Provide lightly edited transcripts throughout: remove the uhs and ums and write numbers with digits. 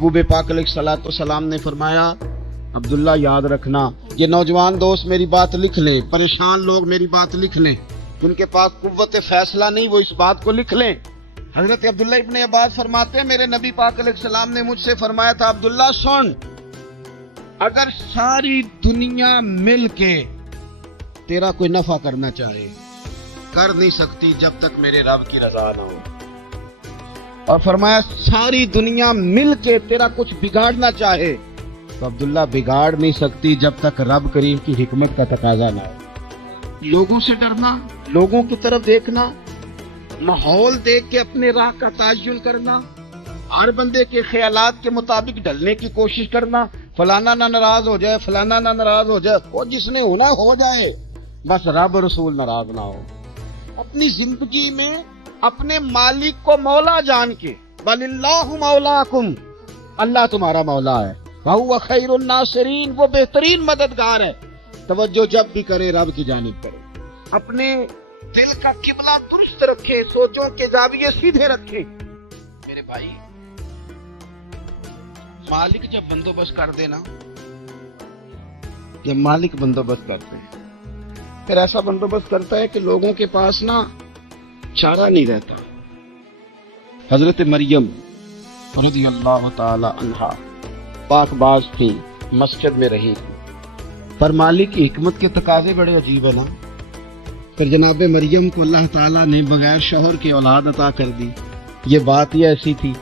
محبوب پاک علیہ السلام نے فرمایا عبداللہ یاد رکھنا، یہ نوجوان دوست میری بات لکھ لیں، پریشان لوگ میری بات لکھ لیں، جن کے پاس قوت فیصلہ نہیں وہ اس بات کو لکھ لیں۔ حضرت عبداللہ ابن عباس فرماتے ہیں میرے نبی پاک علیہ السلام نے مجھ سے فرمایا تھا عبداللہ سن، اگر ساری دنیا مل کے تیرا کوئی نفع کرنا چاہے کر نہیں سکتی جب تک میرے رب کی رضا نہ ہو، اور فرمایا ساری دنیا مل کے تیرا کچھ بگاڑنا چاہے تو عبداللہ بگاڑ نہیں سکتی جب تک رب کریم کی حکمت کا تقاضا نہ ہو۔ لوگوں سے ڈرنا، لوگوں کی طرف دیکھنا، ماحول دیکھ کے اپنے راہ کا تعین کرنا، ہر بندے کے خیالات کے مطابق ڈھلنے کی کوشش کرنا، فلانا نہ ناراض ہو جائے، فلانا نہ ناراض ہو جائے، وہ جس نے ہونا ہو جائے، بس رب رسول ناراض نہ ہو۔ اپنی زندگی میں اپنے مالک کو مولا جان کے، بل اللہ مولاکم، اللہ تمہارا مولا ہے، وہو خیر الناصرین، وہ بہترین مددگار ہے، توجہ جب بھی کرے رب کی جانب کرے، اپنے دل کا قبلہ درست رکھے، سوچوں کے زاویے سیدھے رکھے۔ میرے بھائی، مالک جب بندوبست کر دے نا، جب مالک بندوبست کرتے ہیں پھر ایسا بندوبست کرتا ہے کہ لوگوں کے پاس نا چارہ نہیں رہتا۔ حضرت مریم رضی اللہ تعالی عنہا پاک باز تھی، مسجد میں رہی تھی، پر مالک کی حکمت کے تقاضے بڑے عجیب ہے نا۔ پھر جناب مریم کو اللہ تعالیٰ نے بغیر شوہر کے اولاد عطا کر دی۔ یہ بات ہی ایسی تھی،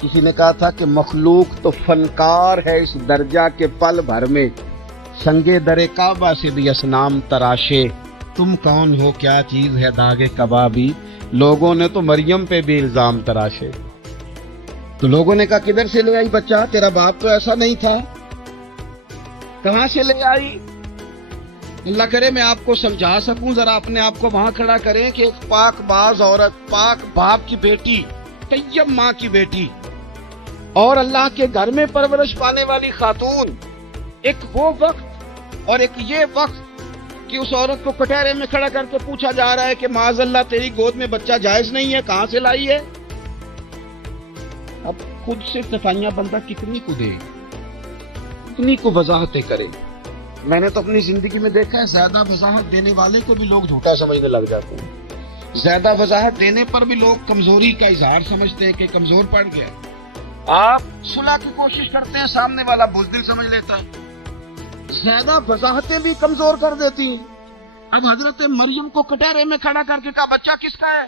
کسی نے کہا تھا کہ مخلوق تو فنکار ہے اس درجہ کے پل بھر میں سنگے در کعبہ سے بھی اصنام تراشے، تم کون ہو کیا چیز ہے داغے کبابی، لوگوں نے تو مریم پہ بھی الزام تراشے۔ تو لوگوں نے کہا کدھر سے لے آئی بچہ، تیرا باپ تو ایسا نہیں تھا، کہاں سے لے آئی؟ اللہ کرے میں آپ کو سمجھا سکوں، ذرا اپنے آپ کو وہاں کھڑا کریں کہ ایک پاک باز عورت، پاک باپ کی بیٹی، طیب ماں کی بیٹی، اور اللہ کے گھر میں پرورش پانے والی خاتون، ایک وہ وقت اور ایک یہ وقت کہ اس عورت کو کٹہرے میں کھڑا کر کے پوچھا جا رہا ہے کہ معاذ اللہ تیری گود میں بچہ جائز نہیں ہے، کہاں سے لائی ہے؟ اب خود سے صفائیاں بندہ کتنی کو دے، کتنی کو وضاحتیں کرے۔ میں نے تو اپنی زندگی میں دیکھا ہے زیادہ وضاحت دینے والے کو بھی لوگ جھوٹا سمجھنے لگ جاتے ہیں، زیادہ وضاحت دینے پر بھی لوگ کمزوری کا اظہار سمجھتے ہیں کہ کمزور پڑ گیا۔ آپ صلح کی کوشش کرتے ہیں، سامنے والا بزدل سمجھ لیتا ہے، زیادہ وضاحتیں بھی کمزور کر دیتی ہیں۔ اب حضرت مریم کو کٹہرے میں کھڑا کر کے کہا بچہ کس کا ہے؟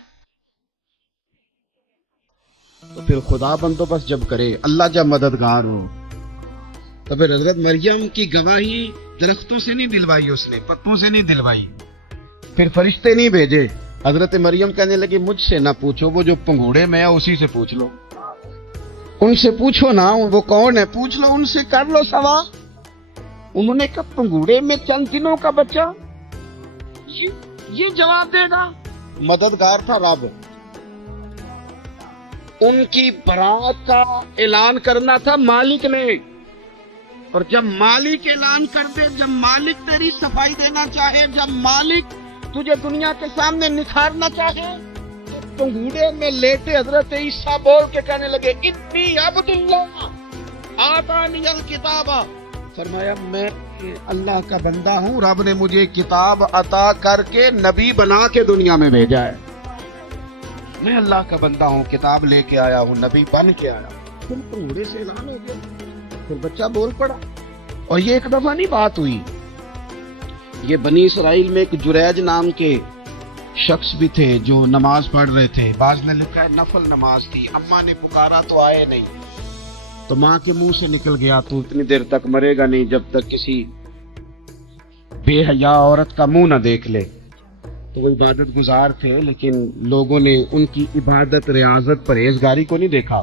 تو پھر خدا بندوبست جب کرے، اللہ جب مددگار ہو، تو پھر حضرت مریم کی گواہی درختوں سے نہیں دلوائی، اس نے پتوں سے نہیں دلوائی، پھر فرشتے نہیں بھیجے۔ حضرت مریم کہنے لگی مجھ سے نہ پوچھو، وہ جو پنگوڑے میں ہے اسی سے پوچھ لو، ان سے پوچھو نا وہ کون ہے، پوچھ لو ان سے، کر لو سوا۔ انہوں نے کہا پنگوڑے میں چند دنوں کا بچہ، یہ جواب دے گا؟ مددگار تھا رب، ان کی برات کا اعلان کرنا تھا مالک نے، اور جب مالک اعلان کر دے، جب مالک تیری صفائی دینا چاہے، جب مالک تجھے دنیا کے سامنے نکھارنا چاہے، تو پنگوڑے میں لیٹے حضرت عیسیٰ بول کے کہنے لگے انی عبد اللہ آتانی الکتاب، فرمایا میں اللہ کا بندہ ہوں، رب نے مجھے کتاب عطا کر کے نبی بنا کے دنیا میں بھیجا ہے، میں اللہ کا بندہ ہوں، کتاب لے کے آیا ہوں، نبی بن کے آیا ہوں۔ پھر پنگوڑے سے اعلان ہو گیا، پھر بچہ بول پڑا۔ اور یہ ایک دفعہ نہیں بات ہوئی، یہ بنی اسرائیل میں ایک جریج نام کے شخص بھی تھے جو نماز پڑھ رہے تھے، بعض نے لکھا ہے نفل نماز تھی، اماں نے پکارا تو آئے نہیں، تو ماں کے منہ سے نکل گیا تو اتنی دیر تک مرے گا نہیں جب تک کسی بے حیا عورت کا منہ نہ دیکھ لے۔ تو وہ عبادت گزار تھے، لیکن لوگوں نے ان کی عبادت، ریاضت، پرہیزگاری کو نہیں دیکھا،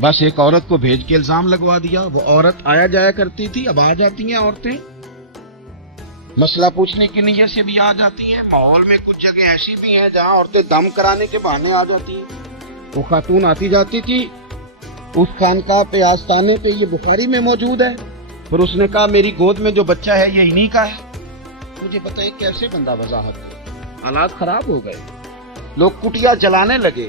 بس ایک عورت کو بھیج کے الزام لگوا دیا۔ وہ عورت آیا جایا کرتی تھی، اب آ جاتی ہیں عورتیں، مسئلہ پوچھنے کی نیت سے بھی آ جاتی ہیں۔ ماحول میں کچھ جگہ ایسی بھی ہیں جہاں عورتیں دم کرانے کے بہانے آ جاتی ہیں۔ وہ خاتون آتی جاتی تھی اس خانقاہ پہ، آستانے پہ، یہ بخاری میں موجود ہے، پھر اس نے کہا میری گود میں جو بچہ ہے یہ انہی کا ہے۔ مجھے بتائیں کیسے بندہ وضاحت کرے؟ حالات خراب ہو گئے، لوگ کٹیا جلانے لگے،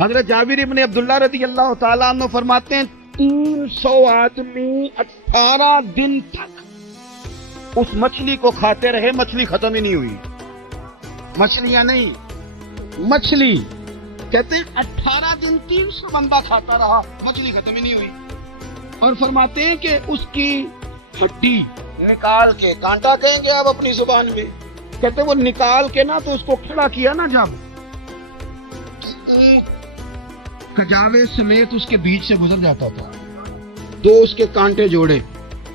حضرت جابر ابن عبداللہ رضی اللہ تعالیٰ عنہ فرماتے ہیں 300 آدمی 18 دن تک اس مچھلی کو کھاتے رہے، مچھلی ختم ہی نہیں ہوئی. مچھلیاں نہیں، مچھلی. کہتے ہیں 18 دن 300 بندہ کھاتا رہا، مچھلی ختم ہی نہیں ہوئی. اور فرماتے ہیں کہ اس کی ہڈی نکال کے، کانٹا کہیں گے آپ اپنی زبان میں، کہتے وہ نکال کے نا تو اس کو کھڑا کیا نا جب، کجاوے سمیت اس کے بیچ سے گزر جاتا تھا. دو اس کے کانٹے جوڑے.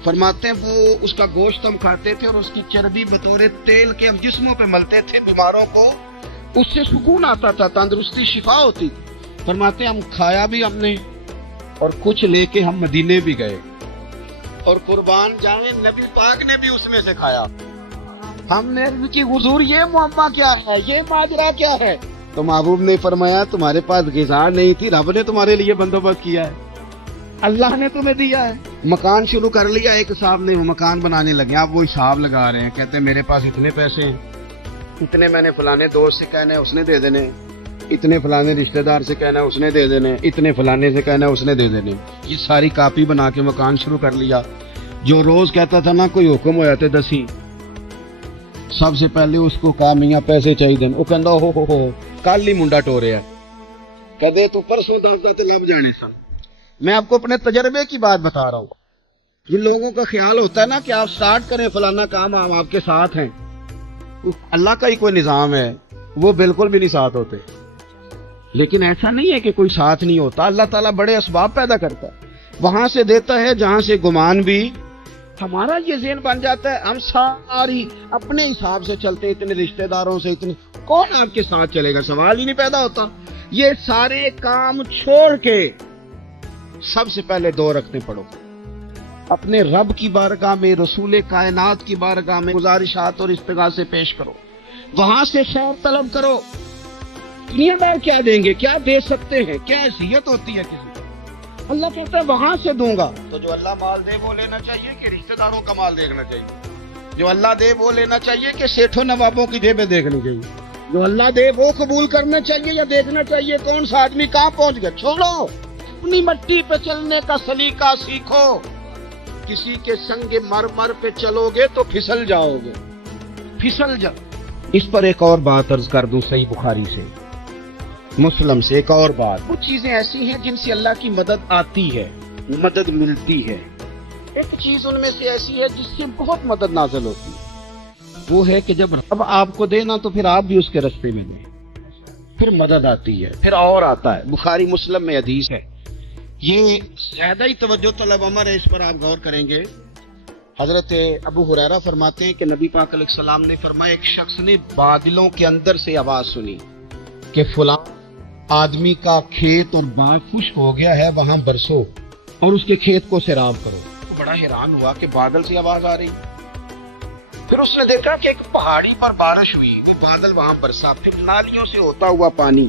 فرماتے ہیں وہ اس کا گوشت ہم کھاتے تھے اور اس کی چربی بطور تیل کے ہم جسموں پہ ملتے تھے، بیماروں کو اس سے سکون آتا تھا، تندرستی شفا ہوتی تھی. فرماتے ہیں ہم کھایا بھی ہم نے اور کچھ لے کے ہم مدینے بھی گئے، اور قربان جائیں نبی پاک نے بھی اس میں سے کھایا. ہم نے عرض کی حضور یہ معاملہ کیا ہے، یہ ماجرا کیا ہے؟ تو محبوب نے فرمایا تمہارے پاس غذا نہیں تھی، رب نے تمہارے لیے بندوبست کیا ہے، اللہ نے تمہیں دیا ہے. مکان شروع کر لیا ایک صاحب نے، وہ مکان بنانے لگے، آپ وہ حساب لگا رہے ہیں، کہتے ہیں میرے پاس اتنے پیسے ہیں، اتنے میں نے فلانے دوست سے کہنا ہے اس نے دے دینے، اتنے فلانے رشتہ دار سے کہنا ہے اس نے دے دینے، اتنے فلانے سے کہنا ہے اس نے دے دینے. یہ ساری کاپی بنا کے مکان شروع کر لیا. جو روز کہتا تھا نا کوئی حکم ہو جاتے 10 ہی، سب سے پہلے اس کو کہا میاں پیسے چاہیے دن. وہ کہندا ہو کل ہی منڈا ٹوریا، کدے تو پرسوں دسدا تے لب جانے سن. میں آپ کو اپنے تجربے کی بات بتا رہا ہوں. جن لوگوں کا خیال ہوتا ہے نا کہ آپ سٹارٹ کریں فلانا کام، ہم آپ کے ساتھ ہیں، اللہ کا ہی کوئی نظام ہے، وہ بالکل بھی نہیں ساتھ ہوتے. لیکن ایسا نہیں ہے کہ کوئی ساتھ نہیں ہوتا، اللہ تعالیٰ بڑے اسباب پیدا کرتا ہے، وہاں سے دیتا ہے جہاں سے گمان بھی. ہمارا یہ ذہن بن جاتا ہے ہم ساری اپنے حساب سے چلتے، اتنے رشتہ داروں سے، اتنے کون آپ کے ساتھ چلے گا، سوال ہی نہیں پیدا ہوتا. یہ سارے کام چھوڑ کے سب سے پہلے 2 رکعتیں پڑھو، اپنے رب کی بارگاہ میں، رسول کائنات کی بارگاہ میں گزارشات اور استغاثے پیش کرو، وہاں سے خیر طلب کرو. دنیا دار کیا دیں گے، کیا دے سکتے ہیں، کیا حیثیت ہوتی ہے کسی کی؟ اللہ کہتا ہے وہاں سے دوں گا. تو جو اللہ مال دے وہ لینا چاہیے کہ رشتہ داروں کا مال دیکھنا چاہیے؟ جو اللہ دے وہ لینا چاہیے کہ سیٹھوں نوابوں کی جیبیں دیکھنی چاہیے؟ جو اللہ دے وہ قبول کرنا چاہیے یا دیکھنا چاہیے کون سا آدمی کہاں پہنچ گیا؟ چھوڑو، اپنی مٹی پہ چلنے کا سلیقہ سیکھو. کسی کے سنگ مرمر پہ چلو گے تو پھسل جاؤ گے، پھسل جاؤ. اس پر ایک اور بات عرض کر دوں، صحیح بخاری سے، مسلم سے ایک اور بات. وہ چیزیں ایسی ہیں جن سے اللہ کی مدد آتی ہے، مدد ملتی ہے. ایک چیز ان میں سے ایسی ہے جس سے بہت مدد نازل ہوتی ہے، وہ ہے کہ جب رب آپ کو دے نا تو پھر آپ بھی اس کے رستے میں دیں، پھر مدد آتی ہے، پھر اور آتا ہے. بخاری مسلم میں حدیث ہے، یہ زیادہ ہی توجہ طلب امر ہے، اس پر آپ غور کریں گے. حضرت ابو ہریرہ فرماتے ہیں کہ نبی پاک علیہ السلام نے فرمایا ایک شخص نے بادلوں کے اندر سے آواز سنی کہ فلاں آدمی کا کھیت اور باغ خشک ہو گیا ہے، وہاں برسو اور اس کے کھیت کو سیراب کرو. وہ بڑا حیران ہوا کہ بادل سے آواز آ رہی. پھر اس نے دیکھا کہ ایک پہاڑی پر بارش ہوئی، وہ بادل وہاں برسا، پھر نالیوں سے ہوتا ہوا پانی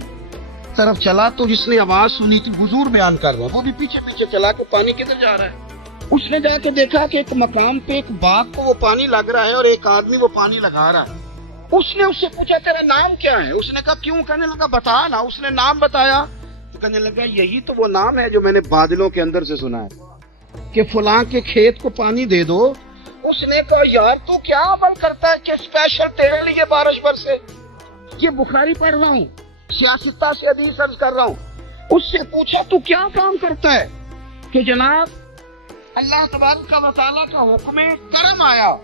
طرف چلا. تو جس نے آواز سنی تھی، حضور بیان کر رہا، وہ بھی پیچھے پیچھے چلا کہ پانی کدھر جا رہا ہے. اس نے جا کے دیکھا کہ ایک مقام پہ ایک باغ کو وہ پانی لگ رہا ہے اور ایک آدمی وہ پانی لگا رہا ہے. اس نے اس سے پوچھا تیرا نام کیا ہے؟ اس نے کہا کیوں؟ کہنے لگا بتا نا. اس نے نام بتایا تو کہنے لگا یہی تو وہ نام ہے جو میں نے بادلوں کے اندر سے سنا ہے کہ فلاں کے کھیت کو پانی دے دو. اس نے کہا یار تو کیا عمل کرتا ہے کہ اسپیشل تیرے لیے بارش برسے؟ یہ بخاری پڑھ رہا ہوں، سیاستہ سے حدیث عرض کر رہا ہوں. اس سے پوچھا تو کیا کام کرتا ہے کہ جناب اللہ تبارک و تعالیٰ کا حکم کرم آیا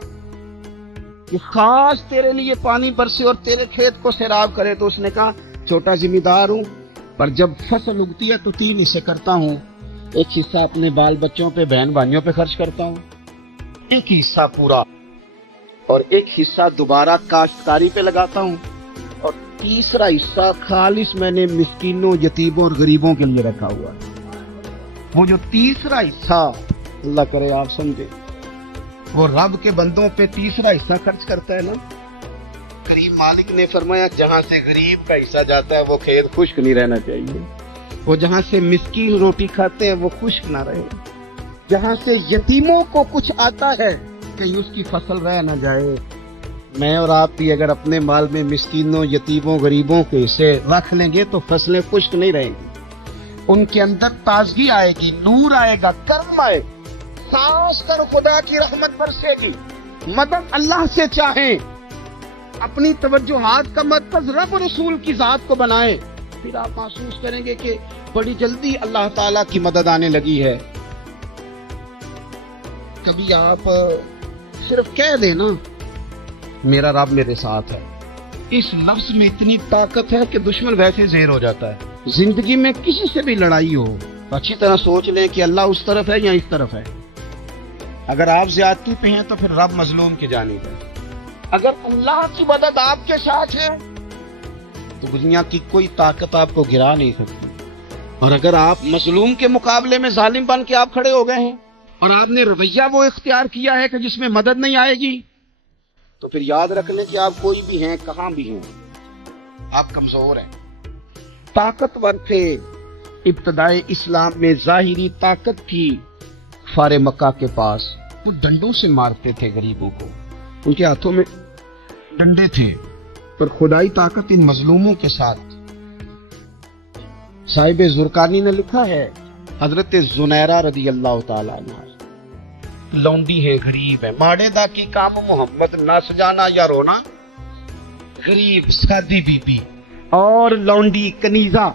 کہ خاص تیرے لیے پانی برسے اور تیرے کھیت کو سیراب کرے. تو اس نے کہا چھوٹا ذمہ دار ہوں، پر جب فصل اگتی ہے تو 3 حصے کرتا ہوں. ایک حصہ اپنے بال بچوں پہ، بہن بھائیوں پہ خرچ کرتا ہوں، ایک حصہ پورا، اور ایک حصہ دوبارہ کاشتکاری پہ لگاتا ہوں، اور تیسرا حصہ خالص میں نے مسکینوں، یتیموں اور غریبوں کے لیے رکھا ہوا ہے. وہ جو تیسرا حصہ، اللہ کرے آپ سمجھے، وہ رب کے بندوں پہ تیسرا حصہ خرچ کرتا ہے نا. کریم مالک نے فرمایا جہاں سے غریب کا حصہ جاتا ہے وہ کھیت خشک نہیں رہنا چاہیے، وہ جہاں سے مسکین روٹی کھاتے ہیں وہ خشک نہ رہے، جہاں سے یتیموں کو کچھ آتا ہے کہ اس کی فصل رہ نہ جائے، میں اور آپ بھی اگر اپنے مال میں مسکینوں یتیموں غریبوں کے حصے رکھ لیں گے تو فصلیں خشک نہیں رہیں گی، ان کے اندر تازگی آئے گی، نور آئے گا، کرم آئے گا، خاص کر خدا کی رحمت برسے گی۔ مدد اللہ سے چاہیں، اپنی توجہات کا مرکز رب رسول کی ذات کو بنائیں، پھر آپ محسوس کریں گے کہ بڑی جلدی اللہ تعالیٰ کی مدد آنے لگی ہے۔ کبھی آپ صرف کہہ دیں نا میرا رب میرے ساتھ ہے، اس لفظ میں اتنی طاقت ہے کہ دشمن ویسے زہر ہو جاتا ہے۔ زندگی میں کسی سے بھی لڑائی ہو اچھی طرح سوچ لیں کہ اللہ اس طرف ہے یا اس طرف ہے۔ اگر آپ زیادتی پہ ہیں تو پھر رب مظلوم کی جانب ہے۔ اگر اللہ کی مدد آپ کے ساتھ ہے تو دنیا کی کوئی طاقت آپ کو گرا نہیں سکتی، اور اگر آپ مظلوم کے مقابلے میں ظالم بن کے آپ کھڑے ہو گئے ہیں اور آپ نے رویہ وہ اختیار کیا ہے کہ جس میں مدد نہیں آئے گی، تو پھر یاد رکھ لیں کہ آپ کوئی بھی ہیں، کہاں بھی ہیں، آپ کمزور ہیں۔ طاقتور تھے ابتدائے اسلام میں، ظاہری طاقت تھی کفار مکہ کے پاس، وہ ڈنڈوں سے مارتے تھے غریبوں کو، ان کے ہاتھوں میں ڈنڈے تھے، پر خدائی طاقت ان مظلوموں کے ساتھ۔ صاحب زرقانی نے لکھا ہے حضرت زنیرہ رضی اللہ تعالیٰ عنہ لونڈی ہے، غریب ہے، ماڑے دا کی کام محمد نہ سجانا یا رونا، غریب سادی بی بی اور لونڈی کنیزہ،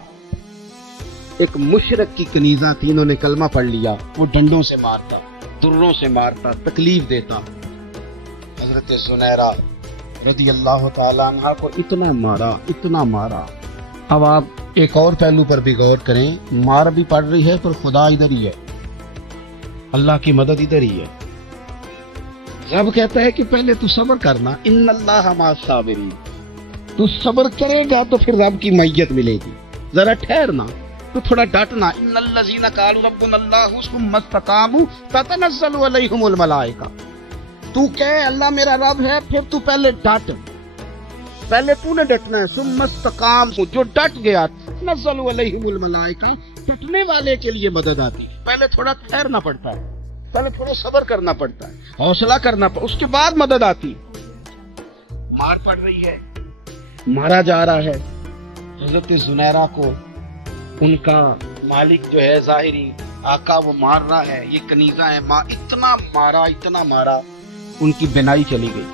ایک مشرک کی کنیزہ تھی، انہوں نے کلمہ پڑھ لیا، وہ ڈنڈوں سے مارتا، دروں سے مارتا، تکلیف دیتا۔ حضرت زنیرہ رضی اللہ تعالیٰ عنہ کو اتنا مارا، اتنا مارا۔ اب آپ ایک اور پہلو پر بھی غور کریں، مار بھی پڑ رہی ہے پر خدا ادھر ہی ہے، اللہ کی مدد ادھر ہی ہے۔ رب کہتا ہے کہ پہلے تو صبر کرنا، ان اللہ مع الصابرین، تو صبر کرے گا تو پھر رب کی معیت ملے گی، ذرا ٹھہرنا، تو تھوڑا ڈٹنا۔ ان الذین قالوا ربنا اللہ ثم استقاموا تتنزل علیہم الملائکہ، تو کہے اللہ میرا رب ہے، پھر تو پہلے ڈٹ، پہلے تو نے ڈٹنا ہے۔ ثم استقاموا، جو ڈٹ گیا، تتنزل علیہم الملائکہ، ڈٹنے والے کے لیے مدد آتی ہے۔ پہلے تھوڑا ٹھہرنا پڑتا ہے، پہلے تھوڑا صبر کرنا پڑتا ہے، حوصلہ کرنا پڑتا ہے، اس کے بعد مدد آتی۔ مار پڑ رہی ہے، مارا جا رہا ہے حضرت زنیرہ کو، ان کا مالک جو ہے ظاہری آقا وہ مار رہا ہے، یہ کنیزہ ہے، اتنا مارا، اتنا مارا، ان کی بینائی چلی گئی،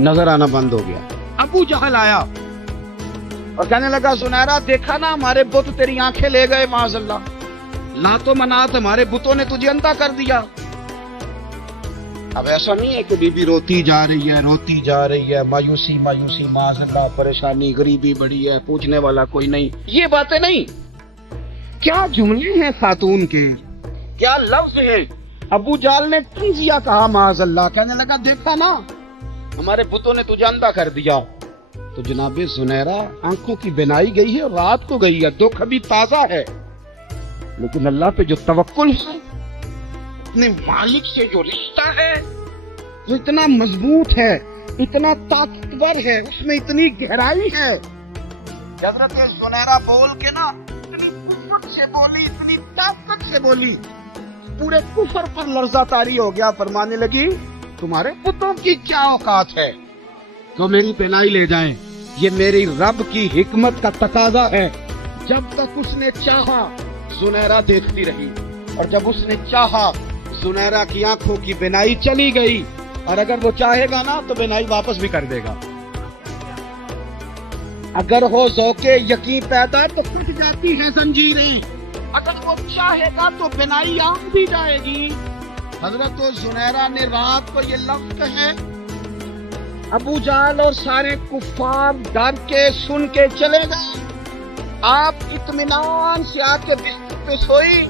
نظر آنا بند ہو گیا۔ ابو جہل آیا اور کہنے لگا زنیرہ دیکھا نا ہمارے بت تیری آنکھیں لے گئے، معاذ اللہ، لات و منات ہمارے بتوں نے تجھے اندھا کر دیا۔ اب ایسا نہیں ہے کہ بی بی روتی جا رہی ہے، روتی جا رہی ہے، مایوسی مایوسی، معاذ اللہ، پریشانی، غریبی بڑی ہے، پوچھنے والا کوئی نہیں، یہ باتیں نہیں۔ کیا جملے ہیں خاتون کے، کیا لفظ ہیں۔ ابو جہل نے تنزیہ کہا، معاذ اللہ، کہنے لگا دیکھا نا ہمارے بتوں نے تجھے اندھا کر دیا۔ تو جناب زنیرہ آنکھوں کی بینائی گئی ہے اور رات کو گئی ہے، دکھ ابھی تازہ ہے، لیکن اللہ پہ جو توکل ہے، اپنے مالک سے جو رشتہ ہے، جو اتنا مضبوط ہے، اتنا طاقتور ہے، اس میں اتنی گہرائی ہے۔ حضرت زنیرہ بول کے نا اتنی قوت سے بولی، اتنی طاقت سے بولی، پورے کفر پر لرزہ طاری ہو گیا، فرمانے لگی تمہارے بتوں کی کیا اوقات ہے تو میری بینائی لے جائیں، یہ میری رب کی حکمت کا تقاضا ہے۔ جب تک اس نے چاہا زنیرہ دیکھتی رہی، اور جب اس نے چاہا زنیرہ کی آنکھوں کی بینائی چلی گئی، اور اگر وہ چاہے گا نا تو بینائی واپس بھی کر دے گا۔ اگر ہو ذوق یقین پیدا تو کٹ جاتی ہیں زنجیریں، اگر وہ چاہے گا تو بینائی عام بھی جائے گی۔ حضرت زنیرہ نے رات کو یہ لفظ کہے، ابو جہل اور سارے کفار ڈر کے سن کے چلے گئے، آپ اطمینان سے آ کے بستر پہ سوئی۔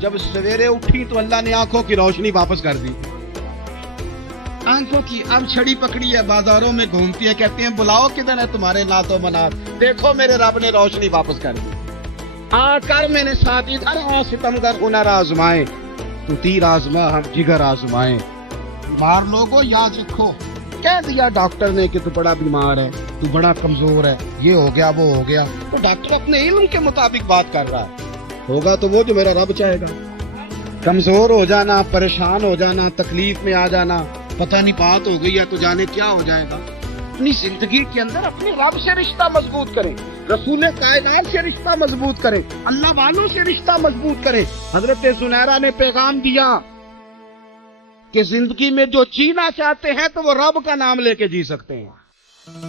جب سویرے اٹھی تو اللہ نے آنکھوں کی روشنی واپس کر دی، آنکھوں کی اب چھڑی پکڑی ہے، بازاروں میں گھومتی ہے، کہتے ہیں بلاؤ کدھر ہے تمہارے نات و منات، دیکھو میرے رب نے روشنی واپس کر دی۔ آ کر میں نے ساتھ ادھر آ ستمگر ہنر آزمائے، تو تیر آزما ہم جگر آزمائے۔ بیمار لوگوں یاد رکھو، کہہ دیا ڈاکٹر نے کہ تو بڑا بیمار ہے، تو بڑا کمزور ہے، یہ ہو گیا وہ ہو گیا، تو ڈاکٹر اپنے علم کے مطابق بات کر رہا ہے، ہوگا تو وہ جو میرا رب چاہے گا۔ کمزور ہو جانا، پریشان ہو جانا، تکلیف میں آ جانا، پتہ نہیں بات ہو گئی ہے تو جانے کیا ہو جائے گا. اپنی زندگی کے اندر اپنے رب سے رشتہ مضبوط کریں, رسول کائنات سے رشتہ مضبوط کریں, اللہ والوں سے رشتہ مضبوط کریں. حضرت سنیرہ نے پیغام دیا کہ زندگی میں جو جینا چاہتے ہیں تو وہ رب کا نام لے کے جی سکتے ہیں.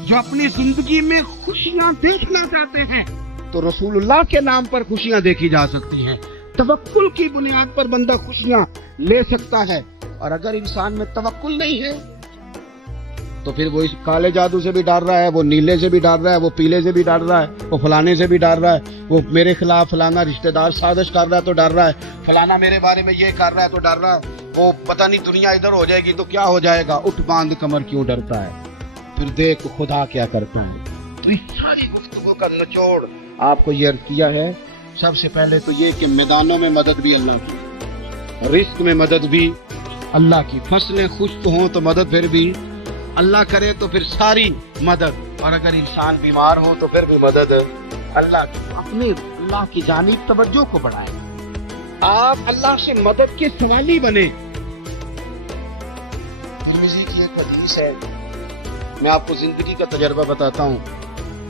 جو اپنی زندگی میں خوشیاں دیکھنا چاہتے ہیں تو رسول اللہ کے نام پر خوشیاں دیکھی جا سکتی ہیں. توکل کی بنیاد پر بندہ خوشیاں لے سکتا ہے. اور اگر انسان میں توکل نہیں ہے تو پھر وہ اس کالے جادو سے بھی ڈر رہا ہے, وہ نیلے سے بھی ڈر رہا ہے, وہ پیلے سے بھی ڈر رہا ہے, وہ فلانے سے بھی ڈر رہا ہے, وہ میرے خلاف فلانا رشتہ دار سازش کر رہا ہے تو ڈر رہا ہے, فلانا میرے بارے میں یہ کر رہا ہے تو ڈر رہا ہے, وہ پتہ نہیں دنیا ادھر ہو جائے گی تو کیا ہو جائے گا. اٹھ باندھ کمر کیوں ڈرتا ہے, پھر دیکھ خدا کیا کرتا ہے. تو اس ساری گفتگو کا نچوڑ آپ کو یہ عرض کیا ہے. سب سے پہلے تو یہ کہ میدانوں میں مدد بھی اللہ کی, رزق میں مدد بھی اللہ کی, فصلیں خشک ہوں تو مدد پھر بھی اللہ کرے تو پھر ساری مدد, اور اگر انسان بیمار ہو تو پھر بھی مدد اللہ کی. اپنے اللہ کی جانب توجہ کو بڑھائیں, آپ اللہ سے مدد کے سوالی بنے. ترمذی کی ایک حدیث ہے, میں آپ کو زندگی کا تجربہ بتاتا ہوں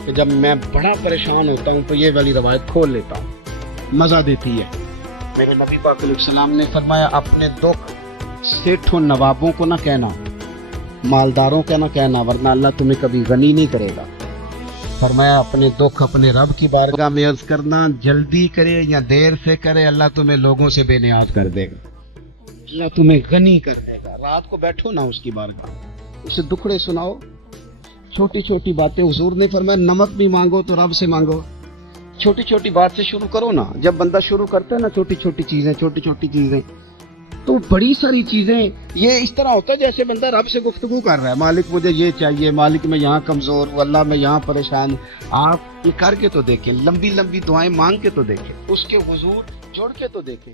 کہ جب میں بڑا پریشان ہوتا ہوں تو یہ والی روایت کھول لیتا ہوں, مزہ دیتی ہے. میرے نبی پاک علیہ السلام نے فرمایا اپنے دکھ سیٹھوں نوابوں کو نہ کہنا, مالداروں کا نہ کہنا, ورنہ اللہ تمہیں کبھی غنی نہیں کرے گا. فرمایا اپنے دکھ اپنے رب کی بارگاہ میں عرض کرنا, جلدی کرے یا دیر سے کرے اللہ تمہیں لوگوں سے بے نیاز کر دے گا, اللہ تمہیں غنی کر دے گا. رات کو بیٹھو نا اس کی بارگاہ, اسے دکھڑے سناؤ, چھوٹی چھوٹی باتیں. حضور نے فرمایا نمک بھی مانگو تو رب سے مانگو. چھوٹی چھوٹی بات سے شروع کرو نا. جب بندہ شروع کرتا ہے نا چھوٹی چھوٹی چیزیں تو بڑی ساری چیزیں یہ اس طرح ہوتا ہے جیسے بندہ رب سے گفتگو کر رہا ہے. مالک مجھے یہ چاہیے, مالک میں یہاں کمزور ہوں, اللہ میں یہاں پریشان ہوں. آپ یہ کر کے تو دیکھیں, لمبی لمبی دعائیں مانگ کے تو دیکھیں, اس کے حضور جوڑ کے تو دیکھیں.